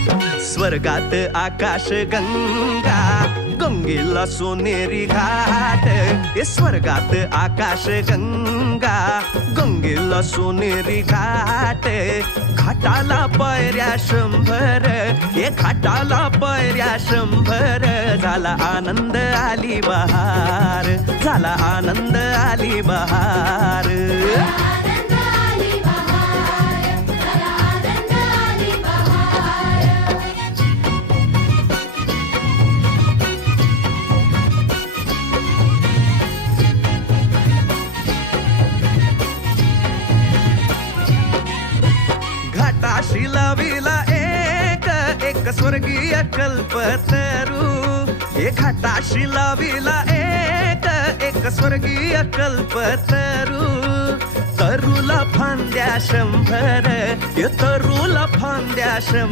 स्वर्गात आकाश गंगा, गंगेला सोनेरी घाट. हे स्वर्गात आकाश गंगा, गंगेला सोनेरी घाट. घाटाला पायऱ्या 100, हे घाटाला पायऱ्या 100. झाला आनंद आली बहार, झाला आनंद आली बहार. घाटाशी लाविला एक स्वर्गीय कल्पतरू. हे घाटाशी लाविला एक स्वर्गीय कल्पतरू. तरूला फांद्या 100, हे तरूला फांद्या 100.